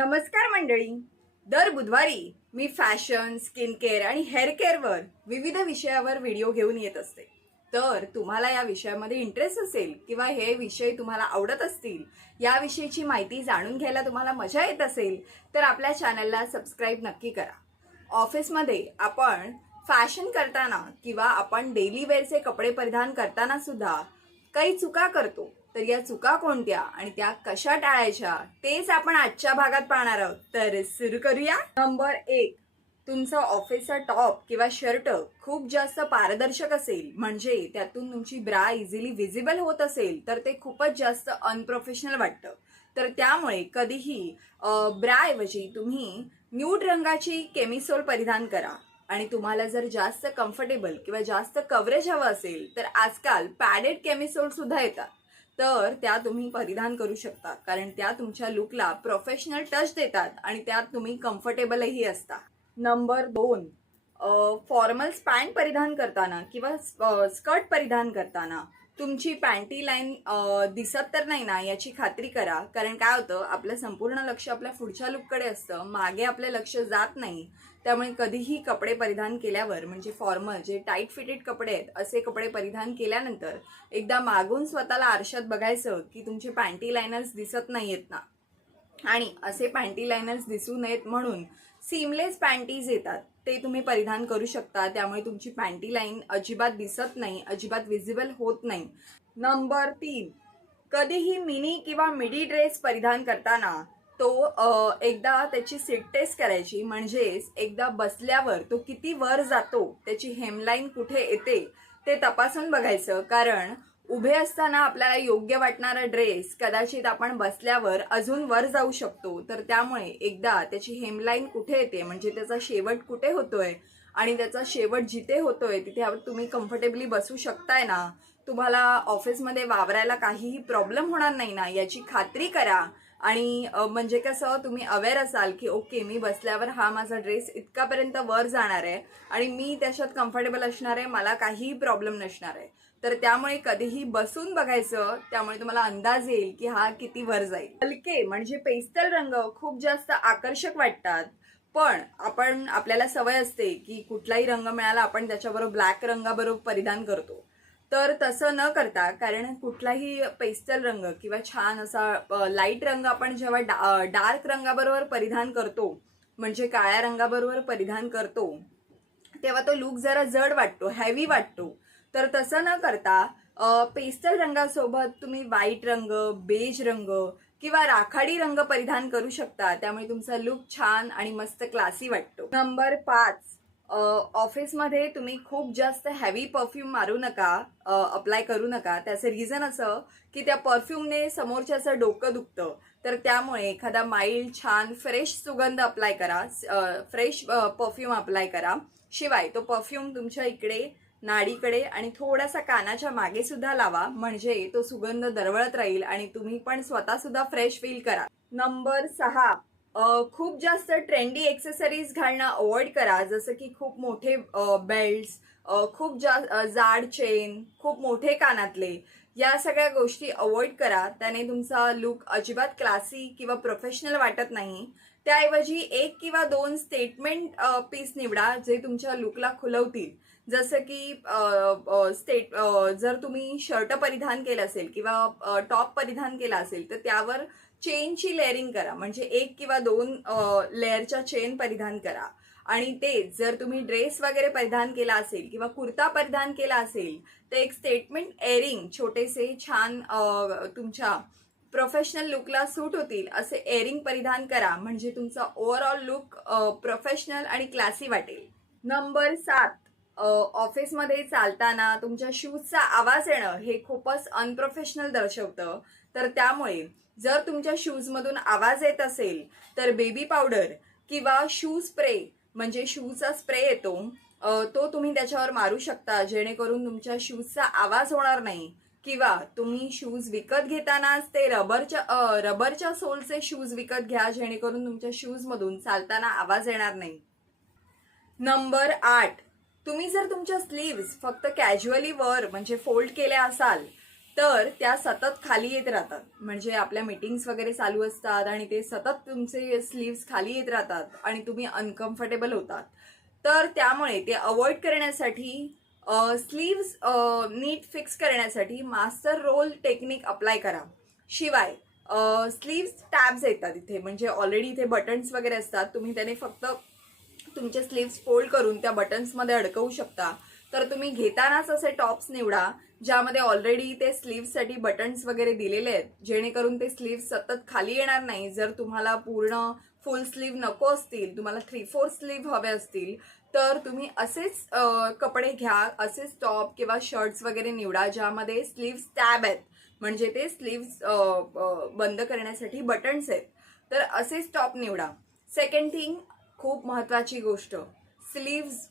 नमस्कार मंडळी. दर बुधवारी मी फॅशन, स्किन केअर आणि हेअर केअरवर विविध विषयावर व्हिडिओ घेऊन येत असते. तर तुम्हाला या विषयामध्ये इंटरेस्ट असेल किंवा हे विषय तुम्हाला आवडत असतील, याविषयीची माहिती जाणून घ्यायला तुम्हाला मजा येत असेल, तर आपल्या चॅनलला सबस्क्राईब नक्की करा. ऑफिसमध्ये आपण फॅशन करताना किंवा आपण डेली वेअरचे कपडे परिधान करताना सुद्धा काही चुका करतो. तर या चुका कोणत्या आणि त्या कशा टाळायच्या तेच आपण आजच्या भागात पाहणार आहोत. तर सुरू करूया. नंबर 1, तुमचं ऑफिसचा टॉप किंवा शर्ट खूप जास्त पारदर्शक असेल, म्हणजे त्यातून तुमची ब्रा इझिली विजिबल होत असेल, तर ते खूपच जास्त अनप्रोफेशनल वाटतं. तर त्यामुळे कधीही ब्राऐवजी तुम्ही न्यूड रंगाची केमिसोल परिधान करा. आणि तुम्हाला जर जास्त कम्फर्टेबल किंवा जास्त कव्हरेज हवं असेल, तर आजकाल पॅडेड केमिसोल सुद्धा येतात. तर त्या तुम्ही परिधान करू शकता, कारण त्या तुमच्या लुकला प्रोफेशनल टच देतात आणि त्यात तुम्ही कम्फर्टेबलही असता. नंबर 2, फॉर्मल्स पॅन्ट परिधान करताना किंवा स्कर्ट परिधान करताना तुमची पॅन्टी लाईन दिसत तर नाही ना, याची खात्री करा. कारण काय होतं, आपलं संपूर्ण लक्ष आपल्या पुढच्या लुककडे असतं, मागे आपलं लक्ष जात नाही. त्यामुळे कधीही कपडे परिधान केल्यावर, म्हणजे फॉर्मल जे टाईट फिटेड कपडे आहेत, असे कपडे परिधान केल्यानंतर एकदा मागून स्वतःला आरशात बघायचं की तुमचे पॅन्टी लायनर्स दिसत नाहीयेत ना. आणि असे पॅन्टी लायनर्स दिसू नयेत म्हणून सीमलेस पॅन्टीज येतात, ते तुम्ही परिधान करू शकता. त्यामुळे तुमची पॅन्टी लाईन अजिबात दिसत नाही, अजिबात विजिबल होत नाही. नंबर 3, कधीही मिनी किंवा मिडी ड्रेस परिधान करताना तो एकदा त्याची सीट टेस्ट करायची, म्हणजेच एकदा बसल्यावर तो किती वर जातो, त्याची हेमलाईन कुठे येते ते तपासून बघायचं. कारण उभे असताना आपल्याला योग्य वाटणारा ड्रेस कदाचित आपण बसल्यावर अजून वर जाऊ शकतो. तर त्यामुळे एकदा त्याची हेमलाईन कुठे येते, म्हणजे त्याचा शेवट कुठे होतोय आणि त्याचा शेवट जिथे होतोय तिथे तुम्ही कम्फर्टेबली बसू शकताय ना, तुम्हाला ऑफिसमध्ये वावरायला काहीही प्रॉब्लेम होणार नाही ना, याची खात्री करा. आणि म्हणजे कसं, तुम्ही अवेअर असाल की ओके, मी बसल्यावर हा माझा ड्रेस इतकापर्यंत वर जाणार आहे आणि मी त्याच्यात कम्फर्टेबल असणार आहे, मला काहीही प्रॉब्लेम नसणार आहे. तर त्यामुळे कधीही बसून बघायचं, त्यामुळे तुम्हाला अंदाज येईल की हा किती वर जाईल. हलके म्हणजे पेस्टल रंग खूप जास्त आकर्षक वाटतात, पण आपल्याला सवय असते की कुठलाही रंग मिळाला आपण त्याच्याबरोबर ब्लॅक रंगाबरोबर परिधान करतो. तर तसं न करता, कारण कुठलाही पेस्टल रंग किंवा छान असा लाईट रंग आपण जेव्हा डार्क रंगाबरोबर परिधान करतो, म्हणजे काळ्या रंगाबरोबर परिधान करतो, तेव्हा तो लुक जरा जड वाटतो, हेवी वाटतो. तर तसं न करता पेस्टल रंगासोबत तुम्ही व्हाईट रंग, बेज रंग किंवा राखाडी रंग परिधान करू शकता. त्यामुळे तुमचा लुक छान आणि मस्त क्लासी वाटतो. नंबर 5, ऑफिसमध्ये तुम्ही खूप जास्त हेवी परफ्यूम मारू नका, अप्लाय करू नका. त्याचं रिझन असं की त्या परफ्यूमने समोरच्याचं डोकं दुखतं. तर त्यामुळे एखादा माइल्ड, छान, फ्रेश सुगंध अप्लाय करा, फ्रेश परफ्यूम अप्लाय करा. शिवाय तो परफ्यूम तुमच्या इकडे नाडीकडे आणि थोडासा कानाच्या मागे सुद्धा लावा, म्हणजे तो सुगंध दरवळत राहील आणि तुम्ही पण स्वतः सुद्धा फ्रेश फील करा. नंबर 6, खूप जास्त ट्रेंडी एक्सेसरीज घालणं अवॉइड करा, जसं की खूप मोठे बेल्ट्स, खूप जाड चेन, खूप मोठे कानातले, या सगळ्या गोष्टी अवॉइड करा. त्याने तुमचा लुक अजिबात क्लासी किंवा प्रोफेशनल वाटत नाही. त्याऐवजी 1 किंवा 2 स्टेटमेंट पीस निवडा, जे तुमच्या लुकला खुलवतील. जसं की जर तुम्ही शर्ट परिधान केलं असेल किंवा टॉप परिधान केला असेल, तर त्यावर चेनची लेअरिंग करा, म्हणजे 1 किंवा 2 लेअरच्या चेन परिधान करा. आणि ते जर तुम्ही ड्रेस वगैरे परिधान केला असेल किंवा कुर्ता परिधान केला असेल, तर एक स्टेटमेंट एअरिंग, छोटेसे छान तुमच्या प्रोफेशनल लुकला सूट होतील असे एअरिंग परिधान करा, म्हणजे तुमचा ओव्हरऑल लुक प्रोफेशनल आणि क्लासी वाटेल. नंबर 7, ऑफिसमध्ये चालताना तुमच्या शूजचा आवाज येणं हे खूपच अनप्रोफेशनल दर्शवतं. तर त्यामुळे जर तुमच्या शूजमधून आवाज येत असेल, तर बेबी पावडर किंवा शू स्प्रे, म्हणजे शूचा स्प्रे येतो, तो तुम्ही त्याच्यावर मारू शकता, जेणेकरून तुमच्या शूजचा आवाज होणार नाही. किंवा तुम्ही शूज विकत घेतानाच ते रबरच्या सोलचे शूज विकत घ्या, जेणेकरून तुमच्या शूजमधून चालताना आवाज येणार नाही. नंबर 8, तुम्ही जर तुमच्या स्लीव्ज फक्त कॅज्युअली वर म्हणजे फोल्ड केल्या असाल, तर त्या सतत खाली येत राहतात. म्हणजे आपल्या मीटिंग्स वगैरे चालू असतात आणि ते सतत तुमचे स्लीव्स खाली येत राहतात आणि तुम्ही अनकम्फर्टेबल होतात. तर त्यामुळे ते अवॉइड करण्यासाठी स्लीव्स नीट फिक्स करण्यासाठी मास्टर रोल टेक्निक अप्लाय करा. शिवाय स्लीव्स टॅब्स येतात इथे, म्हणजे ऑलरेडी इथे बटन्स वगैरे असतात. तुम्ही त्याने फक्त तुमचे स्लीव्स फोल्ड करून त्या बटन्समध्ये अडकवू शकता. तर तुम्ही घेतानाच असे टॉप्स निवडा ज्यामध्ये ऑलरेडी ते स्लीव्ससाठी बटन्स वगैरे दिलेले आहेत, जेणेकरून ते स्लीव्स सतत खाली येणार नाही. जर तुम्हाला पूर्ण फुल स्लीव्ह नको असतील, तुम्हाला 3/4 स्लीव्ह हवे असतील, तर तुम्ही असेच कपडे घ्या, असेच टॉप किंवा शर्ट्स वगैरे निवडा ज्यामध्ये स्लीव्स टॅब आहेत, म्हणजे ते स्लीव्स बंद करण्यासाठी बटन्स आहेत. तर असेच टॉप निवडा. सेकंड थिंग, खूप महत्वाची गोष्ट, स्लीव्स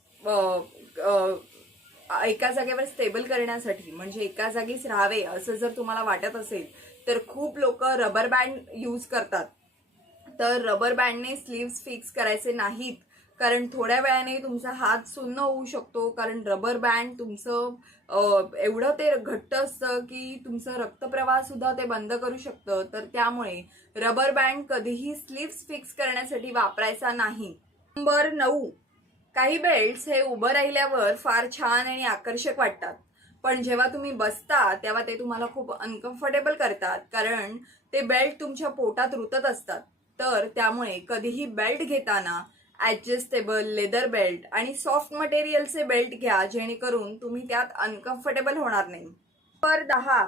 एका जागेवर स्टेबल करण्यासाठी, म्हणजे एका जागीच राहावे असं जर तुम्हाला वाटत असेल, तर खूप लोक रबर बँड यूज करतात. तर रबर बँडने स्लीव्स फिक्स करायचे नाहीत, कारण थोड्या वेळाने तुमचा हात सुन्न होऊ शकतो. कारण रबर बँड तुमचं एवढं ते घट्ट असतं की तुमचं रक्तप्रवाह सुद्धा ते बंद करू शकतं. तर त्यामुळे रबर बँड कधीही स्लीव्स फिक्स करण्यासाठी वापरायचा नाही. नंबर 9, काही बेल्ट्स हे उभं राहिल्यावर फार छान आणि आकर्षक वाटतात, पण जेव्हा तुम्ही बसता तेव्हा ते तुम्हाला खूप अनकम्फर्टेबल करतात, कारण ते बेल्ट तुमच्या पोटात रुतत असतात. तर त्यामुळे कधीही बेल्ट घेताना ऍडजस्टेबल लेदर बेल्ट आणि सॉफ्ट मटेरियलचे बेल्ट घ्या, जेणेकरून तुम्ही त्यात अनकम्फर्टेबल होणार नाही. नंबर 10,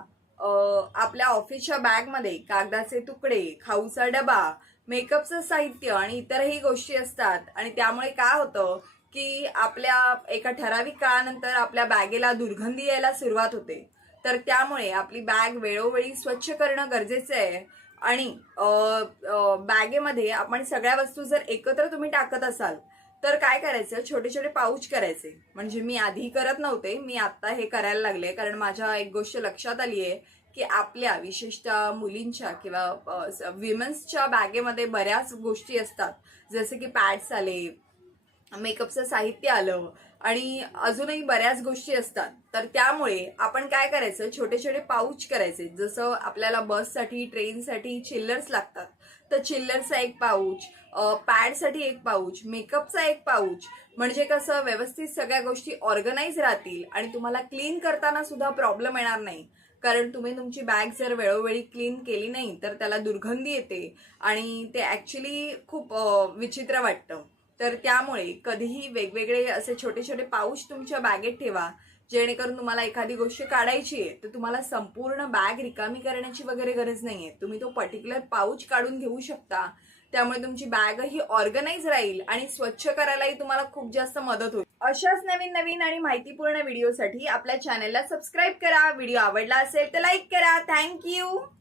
आपल्या ऑफिसच्या बॅगमध्ये कागदाचे तुकडे, खाऊचा डबा, मेकअपचं साहित्य आणि इतरही गोष्टी असतात. आणि त्यामुळे काय होतं की आपल्या एका ठराविक काळानंतर आपल्या बॅगेला दुर्गंधी यायला सुरुवात होते. तर त्यामुळे आपली बॅग वेळोवेळी स्वच्छ करणं गरजेचं आहे. आणि बॅगेमध्ये आपण सगळ्या वस्तू जर एकत्र तुम्ही टाकत असाल, तर काय करायचं, छोटे छोटे पाऊच करायचे. म्हणजे मी आधी करत नव्हते, मी आता हे करायला लागले, कारण माझ्या एक गोष्ट लक्षात आली आहे की आपल्या विशेषतः मुलींच्या किंवा विमेन्सच्या बॅगेमध्ये बऱ्याच गोष्टी असतात, जसे की पॅड्स आले, मेकअपचं साहित्य आलं आणि अजूनही बऱ्याच गोष्टी असतात. तर त्यामुळे आपण काय करायचं, छोटे छोटे पाऊच करायचे. जसं आपल्याला बससाठी, ट्रेनसाठी चिल्लर्स लागतात, तर चिल्लरचा एक पाऊच, पॅडसाठी एक पाऊच, मेकअपचा एक पाऊच. म्हणजे कसं व्यवस्थित सगळ्या गोष्टी ऑर्गनाईज राहतील आणि तुम्हाला क्लीन करताना सुद्धा प्रॉब्लेम येणार नाही. कारण तुम्ही तुमची बॅग जर वेळोवेळी क्लीन केली नाही तर त्याला दुर्गंधी येते आणि ते ऍक्च्युली खूप विचित्र वाटतं. तर त्यामुळे कधीही वेगवेगळे असे छोटे छोटे पाऊच तुमच्या बॅगेत ठेवा, जेणेकरून तुम्हाला एखादी गोष्ट काढायची आहे तर तुम्हाला संपूर्ण बॅग रिकामी करण्याची वगैरे गरज नाहीये. तुम्ही तो पर्टिक्युलर पाऊच काढून घेऊ शकता. त्यामुळे तुमची बॅगही ऑर्गनाईज राहील आणि स्वच्छ करायलाही तुम्हाला खूप जास्त मदत होईल. अशाच नवीन नवीन आणि माहितीपूर्ण व्हिडिओसाठी आपल्या चॅनलला सबस्क्राईब करा. व्हिडिओ आवडला असेल तर लाईक करा. थँक्यू.